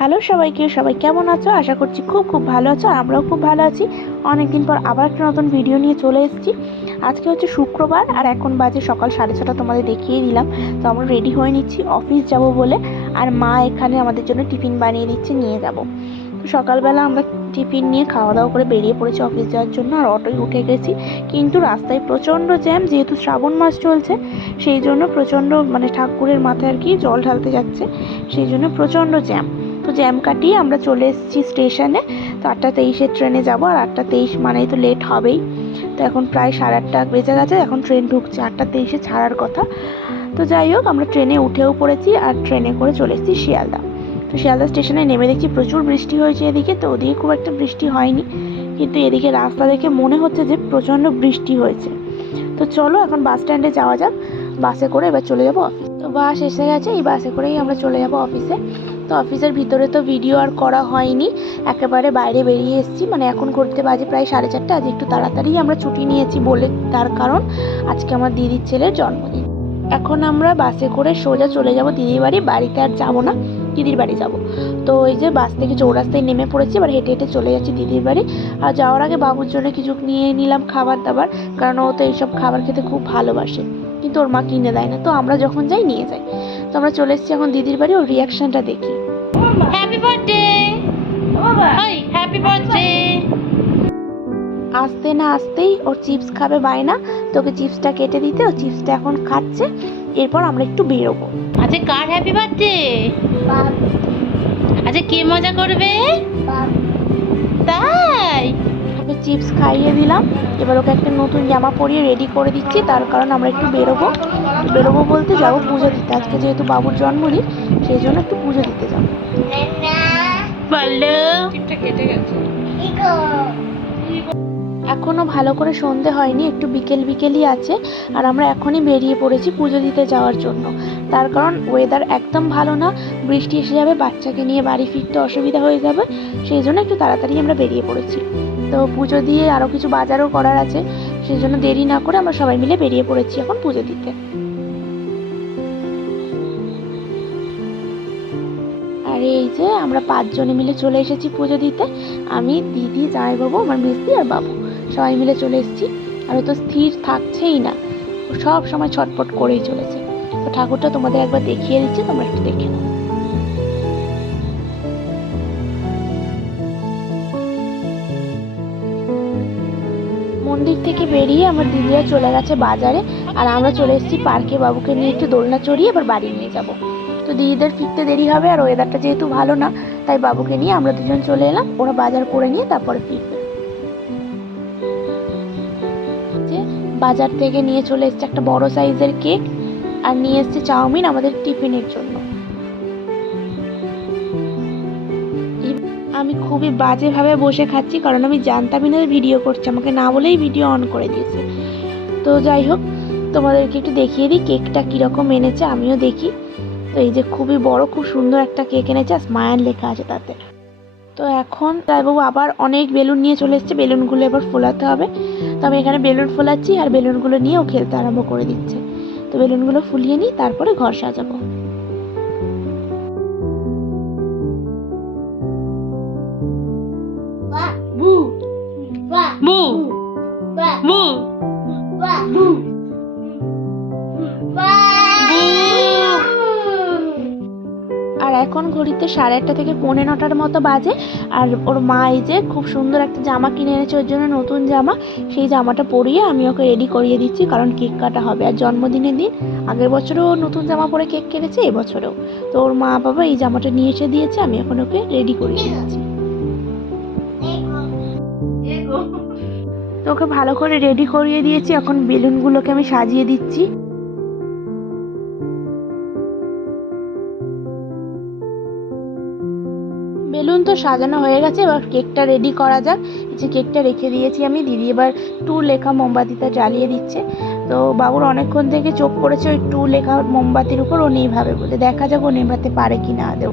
Hello সবাইকে, সবাই কেমন আছো? আশা করছি খুব খুব ভালো আছো। আমরাও খুব ভালো আছি। অনেকদিন পর আবার একটা নতুন ভিডিও নিয়ে চলে এসেছি। আজকে হচ্ছে শুক্রবার আর এখন বাজে সকাল 6:30। তোমাদের দেখিয়ে দিলাম। তো আমরা রেডি হয়ে নিচ্ছি অফিস যাব বলে। আর মা এখানে আমাদের জন্য টিফিন বানিয়ে দিচ্ছে, নিয়ে যাব। তো সকালবেলা আমরা টিফিন নিয়ে খাওয়া দাওয়া করে বেরিয়ে পড়েছি অফিস যাওয়ার জন্য। আর অটোয় উঠে গেছি, কিন্তু রাস্তায় প্রচণ্ড জ্যাম। যেহেতু শ্রাবণ মাস চলছে, সেই জন্য প্রচণ্ড ঠাকুরের মাথায় আর কি জল ঢালতে যাচ্ছে, সেই জন্য প্রচণ্ড জ্যাম। তো জ্যাম কাটিয়ে আমরা চলে এসেছি স্টেশনে। তো 8:23 ট্রেনে যাব, আর 8:23 মানেই তো লেট হবেই। তো এখন প্রায় 8:30 বেজে গেছে, এখন ট্রেন ঢুকছে, 8:23 ছাড়ার কথা। তো যাই হোক, আমরা ট্রেনে উঠেও পড়েছি আর ট্রেনে করে চলে এসেছি শিয়ালদা। তো শিয়ালদা স্টেশনে নেমে দেখছি প্রচুর বৃষ্টি হয়েছে এদিকে। তো ওদিকে খুব একটা বৃষ্টি হয়নি, কিন্তু এদিকে রাস্তা দেখে মনে হচ্ছে যে প্রচণ্ড বৃষ্টি হয়েছে। তো চলো এখন বাস স্ট্যান্ডে যাওয়া যাক। বাসে করে এবার চলে যাবো অফিস। তো বাস এসে গেছে, এই বাসে করেই আমরা চলে যাবো অফিসে। তো অফিসের ভিতরে তো ভিডিও আর করা হয়নি, একেবারে বাইরে বেরিয়ে এসেছি। এখন ঘুরতে বাজে প্রায় 4:30। আজ একটু তাড়াতাড়ি আমরা ছুটি নিয়েছি বলে, তার কারণ আজকে আমার দিদির ছেলের জন্মদিন। এখন আমরা বাসে করে সোজা চলে যাব দিদির বাড়ি। বাড়িতে আর যাবো না, দিদির বাড়ি যাব। তো এই যে বাস থেকে চৌরাস্তায় নেমে পড়েছি, এবার হেঁটে হেঁটে চলে যাচ্ছি দিদির বাড়ি। আর যাওয়ার আগে বাবুর জন্য কিছু নিয়ে নিলাম খাবার দাবার, কারণ ও তো এইসব খাবার খেতে খুব ভালোবাসে, কিন্তু ওর মা কিনে দেয় না। তো আমরা যখন যাই নিয়ে যাই। তো আমরা চলে এসেছি এখন দিদির বাড়ি। ওর রিয়াকশনটা দেখি। হ্যাপি বার্থডে, ওই হ্যাপি বার্থডে। আসতে না আসতেই ওর চিপস খাবে বায়না। তোকে চিপসটা কেটে দিতে, ও চিপসটা এখন খাচ্ছে। এরপর আমরা একটু বেরোবো। আচ্ছা কার হ্যাপি বার্থডে? আচ্ছা কে মজা করবে? তাই ওকে চিপস খাইয়ে দিলাম। এবার ওকে একটা নতুন জামা পরিয়ে রেডি করে দিচ্ছি, তার কারণ আমরা একটু বেরোবো। বেরোবো বলতে যাবো পুজো দিতে। আজকে যেহেতু বাবুর জন্মদিন, সেই জন্য একটু পুজো দিতে যাবো। বলো। এখনো ভালো করে সন্ধে হয়নি, একটু বিকেল বিকেলই আছে। আর আমরা এখনই বেরিয়ে পড়েছি পুজো দিতে যাওয়ার জন্য। তার কারণ ওয়েদার একদম ভালো না, বৃষ্টি এসে যাবে, বাচ্চাকে নিয়ে বাড়ি ফিরতে অসুবিধা হয়ে যাবে। সেই জন্য একটু তাড়াতাড়ি আমরা বেরিয়ে পড়েছি। তো পুজো দিয়ে আরও কিছু বাজারও করার আছে, সেই জন্য দেরি না করে আমরা সবাই মিলে বেরিয়ে পড়েছি এখন পুজো দিতে। আর এই যে আমরা 5 জনে মিলে চলে এসেছি পুজো দিতে। আমি, দিদি, জামাইবাবু, আমার মিস্ত্রি আর বাবু সবাই মিলে চলে এসেছি। আর ও তো স্থির থাকছেই না, ও সব সময় ছটপট করেই চলেছে। তো ঠাকুরটা তোমাদের একবার দেখিয়ে দিচ্ছি, তোমরা একটু দেখে নাও। মন্দির থেকে বেরিয়ে আমার দিদিরা চলে গেছে বাজারে, আর আমরা চলে এসেছি পার্কে। বাবুকে নিয়ে একটু দোলনা চড়িয়ে এবার বাড়ি নিয়ে যাব। তো দিদিদের ফিরতে দেরি হবে, আর ওয়েদারটা যেহেতু ভালো না, তাই বাবুকে নিয়ে আমরা দুজন চলে এলাম। ওরা বাজার করে নিয়ে তারপরে ফিরবে। যে বাজার থেকে নিয়ে চলে এসেছে একটা বড় সাইজের কেক, আর নিয়ে এসেছে চাউমিন আমাদের টিফিনের জন্য। আমি খুবই বাজেভাবে বসে খাচ্ছি, কারণ আমি জানতামই না ভিডিও করছি, আমাকে না বলেই ভিডিও অন করে দিয়েছে। তো যাই হোক, তোমাদেরকে একটু দেখিয়ে দিই কেকটা কীরকম এনেছে, আমিও দেখি। তো এই যে খুবই বড়, খুব সুন্দর একটা কেক এনেছে, আর স্মাইল লেখা আছে তাতে। তো এখন বাবু আবার অনেক বেলুন নিয়ে চলে এসেছে, বেলুনগুলো এবার ফোলাতে হবে। তো আমি এখানে বেলুন ফোলাচ্ছি, আর বেলুনগুলো নিয়ে ও খেলতে আরম্ভ করে দিচ্ছে। তো বেলুনগুলো ফুলিয়ে নিই, তারপরে ঘর সাজাবো। বু বু বু বু। আর এখন ঘড়িতে 8:30 থেকে 8:45 মতো বাজে। আর ওর মা এই যে খুব সুন্দর একটা জামা কিনে এনেছে ওর জন্য, নতুন জামা। সেই জামাটা পরিয়ে আমি ওকে রেডি করিয়ে দিচ্ছি, কারণ কেক কাটা হবে। আর জন্মদিনের দিন আগের বছরও নতুন জামা পরে কেক কেটেছে, এবছরেও। তো ওর মা বাবা এই জামাটা নিয়ে এসে দিয়েছে, আমি এখন ওকে রেডি করিয়ে দিচ্ছি। তো ওকে ভালো করে রেডি করিয়ে দিয়েছি, এখন বেলুনগুলোকে আমি সাজিয়ে দিচ্ছি। বেলুন তো সাজানো হয়ে গেছে, এবার কেকটা রেডি করা যাক। যে কেকটা রেখে দিয়েছি আমি, দিদি এবার 2 লেখা মোমবাতিটা জ্বালিয়ে দিচ্ছে। তো বাবুর অনেকক্ষণ থেকে চোখ পড়েছে ওই 2 লেখা মোমবাতির উপর, ও নেভাবে বলে। দেখা যাক ও নেভাতে পারে কি না আদৌ।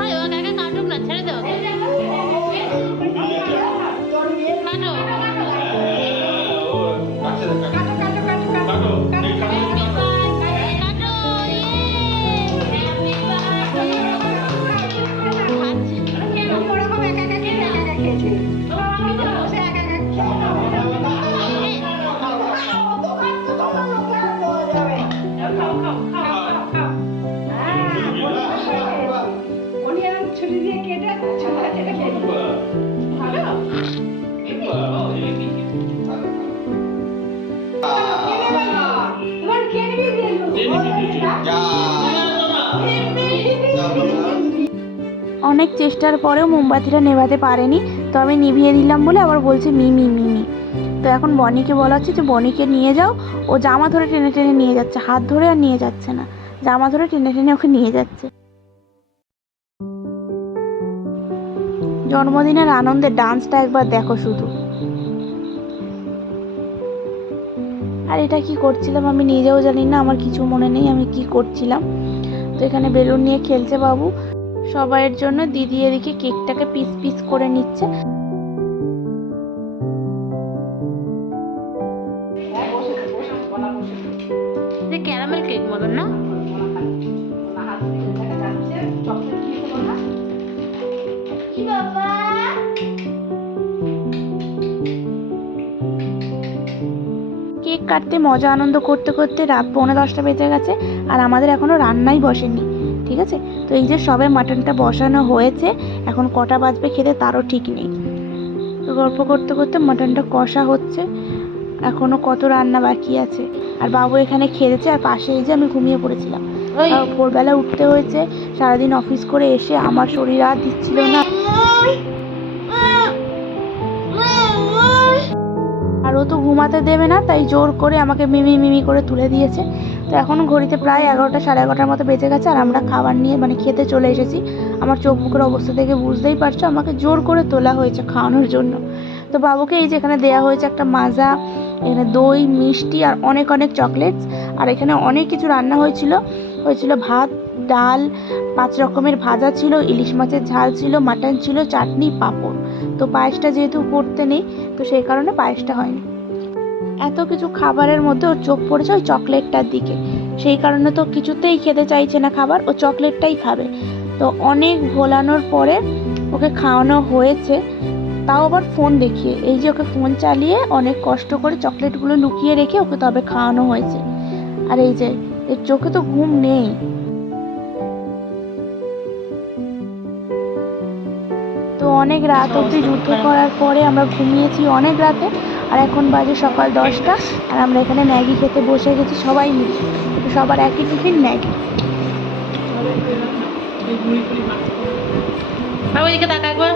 হাই, ও কাকা কাটুক না, ছেড়ে দাও। ছুরি দিয়ে কেটে ছাতা কেটে খেয়ে নিই। ভালো? তোমার খেয়ে নিবি দিয়ে অনেক চেষ্টার পরেও মোমবাতিটা নেভাতে পারেনি, তো আমি নিভিয়ে দিলাম বলে আবার বলছে মিমি মিমি। তো এখন বনিকে বলা হচ্ছে যে বনিকে নিয়ে যাও। ও জামা ধরে টেনে টেনে নিয়ে যাচ্ছে, হাত ধরে আর নিয়ে যাচ্ছে না, জামা ধরে টেনে টেনে ওকে নিয়ে যাচ্ছে। জন্মদিনের আনন্দের ডান্সটা একবার দেখো শুধু। আর এটা কি করছিলাম আমি নিজেও জানি না, আমার কিছু মনে নেই আমি কি করছিলাম। তো এখানে বেলুন নিয়ে খেলছে বাবু সবাইয়ের জন্য। দিদি এদিকে কেকটাকে পিস পিস করে নিচ্ছে। ক্যারামেল কেক মতন না? কেক কাটতে মজা আনন্দ করতে করতে রাত 9:45 বেজে গেছে, আর আমাদের এখনো রান্নাই বসেনি, ঠিক আছে। তো এই যে সবে মাটনটা বসানো হয়েছে, এখন কটা বাজবে খেতে তারও ঠিক নেই। তো গল্প করতে করতে মাটনটা কষা হচ্ছে, এখনো কত রান্না বাকি আছে। আর বাবু এখানে খেলেছে, আর পাশে এই যে আমি ঘুমিয়ে পড়েছিলাম। আর ভোরবেলা উঠতে হয়েছে, সারাদিন অফিস করে এসে আমার শরীর আর দিচ্ছিল না। আর ও তো ঘুমাতে দেবে না, তাই জোর করে আমাকে মিমি মিমি করে তুলে দিয়েছে। তো এখন ঘড়িতে প্রায় 11টা সাড়ে 11টার মতো বেজে গেছে, আর আমরা খাবার নিয়ে খেতে চলে এসেছি। আমার চোখ মুখের অবস্থা দেখে বুঝতেই পারছো, আমাকে জোর করে তোলা হয়েছে খাওয়ানোর জন্য। তো বাবুকে এই যে এখানে দেওয়া হয়েছে একটা মাজা, এখানে দই, মিষ্টি আর অনেক অনেক চকলেটস। আর এখানে অনেক কিছু রান্না হয়েছিল ভাত, ডাল, 5 রকমের ভাজা ছিল, ইলিশ মাছের ঝাল ছিল, মাটন ছিল, চাটনি, পাঁপড়। তো পায়েসটা যেহেতু করতে নেই, তো সেই কারণে পায়েসটা হয়নি। এত কিছু খাবারের মধ্যে ওর চোখ পড়েছে ওই চকলেটটার দিকে, সেই কারণে তো কিছুতেই খেতে চাইছে না খাবার, ও চকলেটটাই খাবে। তো অনেক ভোলানোর পরে ওকে খাওয়ানো হয়েছে, তাও আবার ফোন দেখিয়ে। এই যে ওকে ফোন চালিয়ে অনেক কষ্ট করে চকলেটগুলো লুকিয়ে রেখে ওকে তবে খাওয়ানো হয়েছে। আর এই যে এর চোখে তো ঘুম নেই। তো অনেক রাত অবধি যুদ্ধ করার পরে আমরা ঘুমিয়েছি অনেক রাতে। আর এখন বাজে সকাল 10টা, আর আমরা এখানে ম্যাগি খেতে বসে গেছি সবাই মিলে। সবার একই টিফিন ম্যাগি। ওইদিকে তাকা একবার।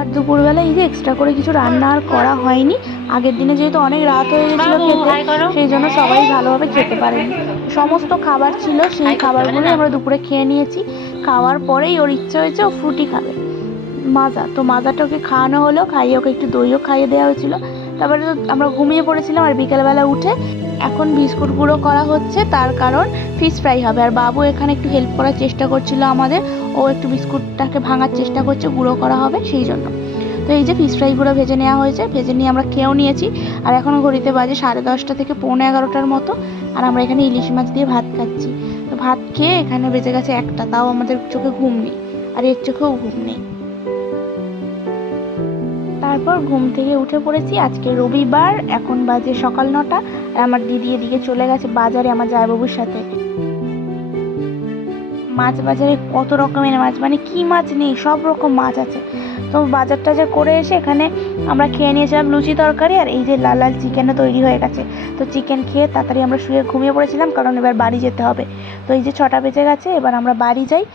আর দুপুরবেলা এই যে এক্সট্রা করে কিছু রান্না আর করা হয়নি। আগের দিনে যেহেতু অনেক রাত হয়ে গেছিল খেতে, সেই জন্য সবাই ভালোভাবে খেতে পারেনি। সমস্ত খাবার ছিল, সেই খাবারগুলোই আমরা দুপুরে খেয়ে নিয়েছি। খাওয়ার পরেই ওর ইচ্ছে হয়েছে ও ফ্রুটি খাবে, মাজা। তো মাজাটা ওকে খাওয়ানো হলো, খাইয়ে ওকে একটু দইও খাইয়ে দেওয়া হয়েছিল। তারপরে তো আমরা ঘুমিয়ে পড়েছিলাম। আর বিকেলবেলা উঠে এখন বিস্কুট গুঁড়ো করা হচ্ছে, তার কারণ ফিশ ফ্রাই হবে। আর বাবু এখানে একটু হেল্প করার চেষ্টা করছিল আমাদের, ও একটু বিস্কুটটাকে ভাঙার চেষ্টা করছে, গুঁড়ো করা হবে সেই জন্য। তো এই যে ফিশ ফ্রাইগুলো ভেজে নেওয়া হয়েছে, ভেজে নিয়ে আমরা খেয়েও নিয়েছি। আর এখন ঘড়িতে বাজে 10:30 থেকে 11:45 মতো, আর আমরা এখানে ইলিশ মাছ দিয়ে ভাত খাচ্ছি। তো ভাত খেয়ে এখানে বেজে গেছে 1টা, তাও আমাদের চোখে ঘুম নেই, আর এর চোখেও ঘুম নেই। তার তারপর ঘুম থেকে উঠে পড়েছি। আজকে রবিবার, এখন বাজে সকাল 9টা। আর আমার দিদি এদিকে চলে গেছে বাজারে আমার জামাইবাবুর সাথে। মাছ বাজারে কত রকমের মাছ, মানে কি মাছ নেই, সব রকম মাছ আছে। তো বাজার টাজার করে এসে এখানে আমরা খেয়ে নিয়েছিলাম লুচি তরকারি, আর এই যে লাল লাল চিকেনও তৈরি হয়ে গেছে। তো চিকেন খেয়ে তাড়াতাড়ি আমরা শুয়ে ঘুমিয়ে পড়েছিলাম, কারণ এবার বাড়ি যেতে হবে। তো এই যে 6টা বেজে গেছে, এবার আমরা বাড়ি যাই।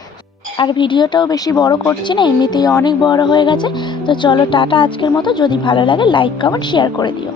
আর ভিডিওটাও বেশি বড় করছি না, এমনিতেই অনেক বড় হয়ে গেছে। তো চলো টাটা আজকের মতো। যদি ভালো লাগে লাইক কমেন্ট শেয়ার করে দিও।